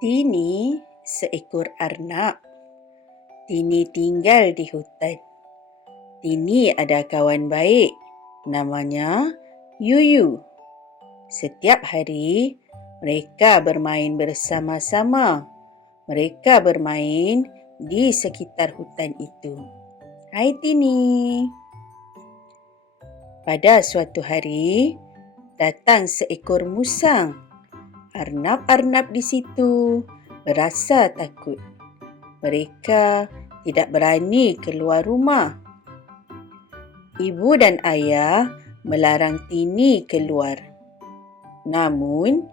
Tini seekor arnab. Tini tinggal di hutan. Tini ada kawan baik, namanya Yuyu. Setiap hari, mereka bermain bersama-sama. Mereka bermain di sekitar hutan itu. Hai Tini. Pada suatu hari, datang seekor musang. Arnab-arnab di situ berasa takut. Mereka tidak berani keluar rumah. Ibu dan ayah melarang Tini keluar. Namun,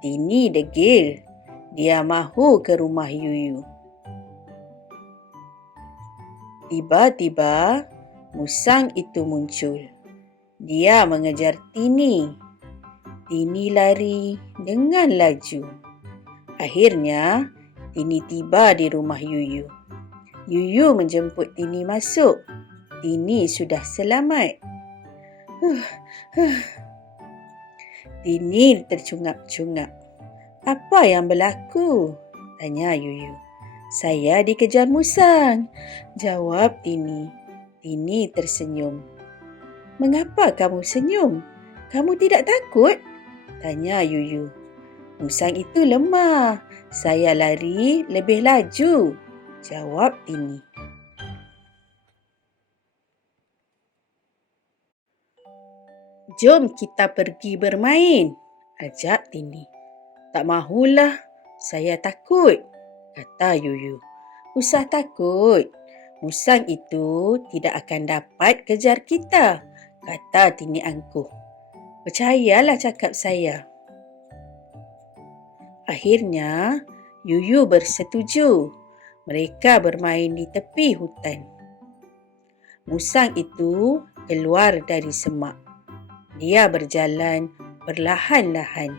Tini degil. Dia mahu ke rumah Yuyu. Tiba-tiba, musang itu muncul. Dia mengejar Tini. Tini lari dengan laju. Akhirnya, Tini tiba di rumah Yuyu. Yuyu menjemput Tini masuk. Tini sudah selamat. Tini tercungap-cungap. Apa yang berlaku? Tanya Yuyu. Saya dikejar musang, jawab Tini. Tini tersenyum. Mengapa kamu senyum? Kamu tidak takut? Tanya Yuyu. Musang itu lemah. Saya lari lebih laju, jawab Tini. Jom kita pergi bermain, ajak Tini. Tak mahulah, saya takut, kata Yuyu. Usah takut, musang itu tidak akan dapat kejar kita, kata Tini angkuh. Percayalah cakap saya. Akhirnya, Yuyu bersetuju. Mereka bermain di tepi hutan. Musang itu keluar dari semak. Dia berjalan perlahan-lahan.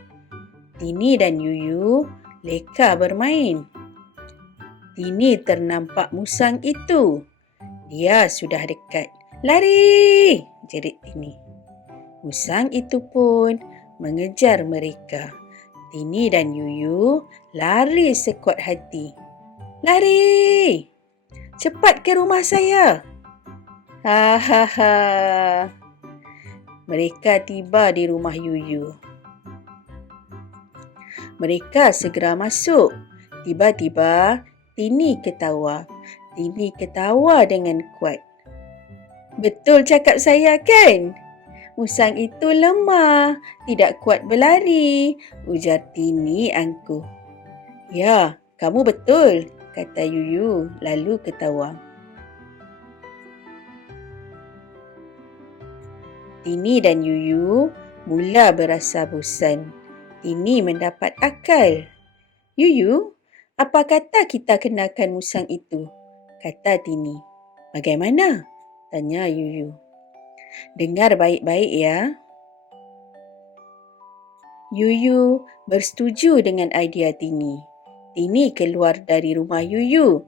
Tini dan Yuyu leka bermain. Tini ternampak musang itu. Dia sudah dekat. Lari! Jerit Tini. Musang itu pun mengejar mereka. Tini dan Yuyu lari sekuat hati. Lari! Cepat ke rumah saya! Ha. Mereka tiba di rumah Yuyu. Mereka segera masuk. Tiba-tiba, Tini ketawa. Tini ketawa dengan kuat. Betul cakap saya kan? Musang itu lemah, tidak kuat berlari, ujar Tini angkuh. Ya, kamu betul, kata Yuyu lalu ketawa. Tini dan Yuyu mula berasa bosan. Tini mendapat akal. Yuyu, apa kata kita kenakan musang itu? Kata Tini. Bagaimana? Tanya Yuyu. Dengar baik-baik ya. Yuyu bersetuju dengan idea Tini. Tini keluar dari rumah Yuyu.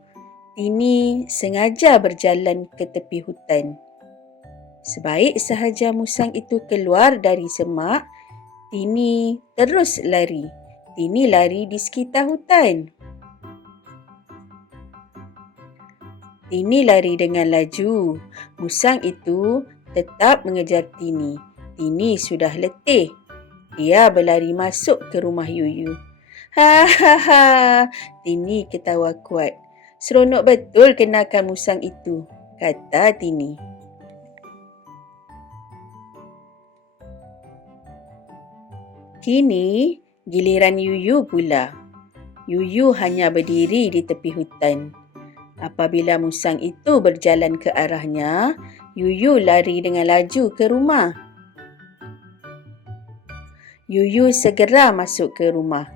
Tini sengaja berjalan ke tepi hutan. Sebaik sahaja musang itu keluar dari semak, Tini terus lari. Tini lari di sekitar hutan. Tini lari dengan laju. Musang itu tetap mengejar Tini. Tini sudah letih. Dia berlari masuk ke rumah Yuyu. Ha. Tini ketawa kuat. Seronok betul kenakan musang itu, kata Tini. Kini giliran Yuyu pula. Yuyu hanya berdiri di tepi hutan. Apabila musang itu berjalan ke arahnya, Yuyu lari dengan laju ke rumah. Yuyu segera masuk ke rumah.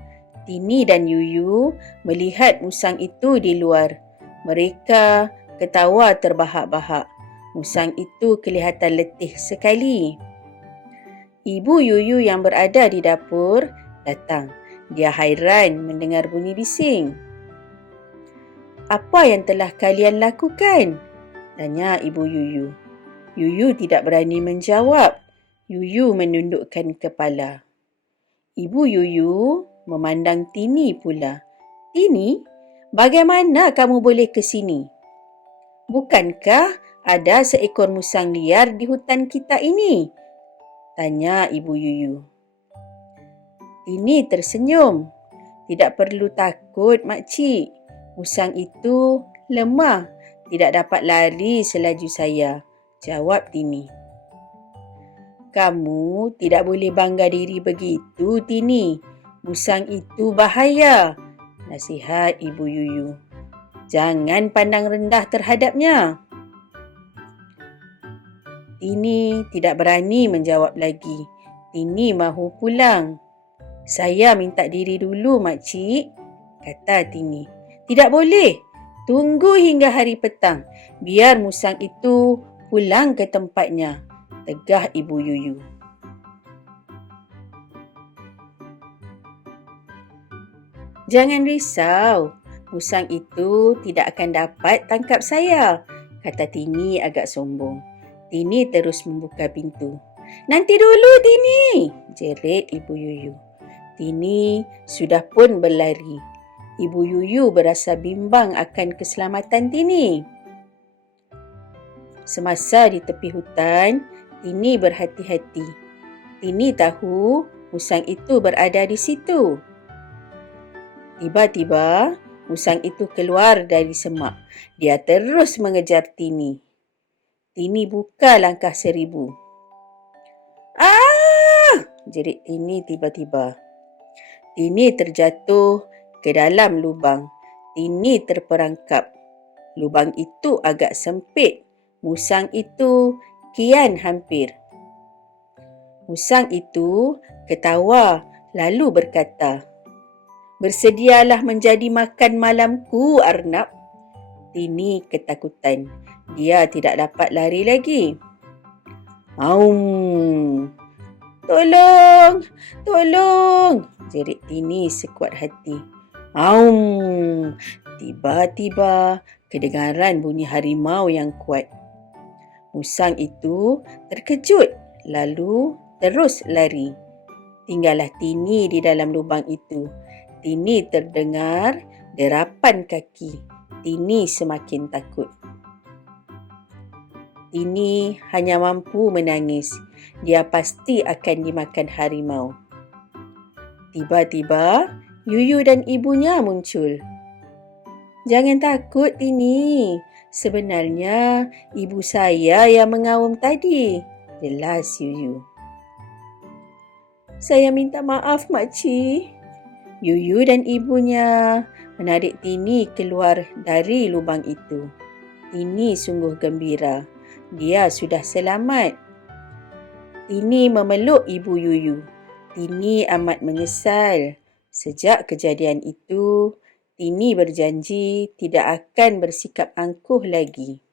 Tini dan Yuyu melihat musang itu di luar. Mereka ketawa terbahak-bahak. Musang itu kelihatan letih sekali. Ibu Yuyu yang berada di dapur datang. Dia hairan mendengar bunyi bising. Apa yang telah kalian lakukan? Tanya Ibu Yuyu. Yuyu tidak berani menjawab. Yuyu menundukkan kepala. Ibu Yuyu memandang Tini pula. Tini, bagaimana kamu boleh ke sini? Bukankah ada seekor musang liar di hutan kita ini? Tanya Ibu Yuyu. Tini tersenyum. Tidak perlu takut, makcik. Musang itu lemah, tidak dapat lari selaju saya, jawab Tini. Kamu tidak boleh bangga diri begitu, Tini. Musang itu bahaya, nasihat Ibu Yuyu. Jangan pandang rendah terhadapnya. Tini tidak berani menjawab lagi. Tini mahu pulang. Saya minta diri dulu, makcik, kata Tini. Tidak boleh. Tunggu hingga hari petang. Biar musang itu pulang ke tempatnya, tegah Ibu Yuyu. Jangan risau. Musang itu tidak akan dapat tangkap saya, kata Tini agak sombong. Tini terus membuka pintu. Nanti dulu, Tini, jerit Ibu Yuyu. Tini sudah pun berlari. Ibu Yuyu berasa bimbang akan keselamatan Tini. Semasa di tepi hutan, Tini berhati-hati. Tini tahu musang itu berada di situ. Tiba-tiba, musang itu keluar dari semak. Dia terus mengejar Tini. Tini buka langkah 1000. Ah! Jerit Tini tiba-tiba. Tini terjatuh ke dalam lubang. Tini terperangkap. Lubang itu agak sempit. Musang itu kian hampir. Musang itu ketawa lalu berkata, "Bersedialah menjadi makan malamku, Arnab." Tini ketakutan. Dia tidak dapat lari lagi. Aum! Tolong! Tolong! Jerit Tini sekuat hati. Aum! Tiba-tiba kedengaran bunyi harimau yang kuat. Musang itu terkejut lalu terus lari. Tinggallah Tini di dalam lubang itu. Tini terdengar derapan kaki. Tini semakin takut. Tini hanya mampu menangis. Dia pasti akan dimakan harimau. Tiba-tiba, Yuyu dan ibunya muncul. Jangan takut, Tini. Sebenarnya, ibu saya yang mengaum tadi, jelas Yuyu. Saya minta maaf, makcik. Yuyu dan ibunya menarik Tini keluar dari lubang itu. Tini sungguh gembira. Dia sudah selamat. Tini memeluk Ibu Yuyu. Tini amat menyesal. Sejak kejadian itu, Tini berjanji tidak akan bersikap angkuh lagi.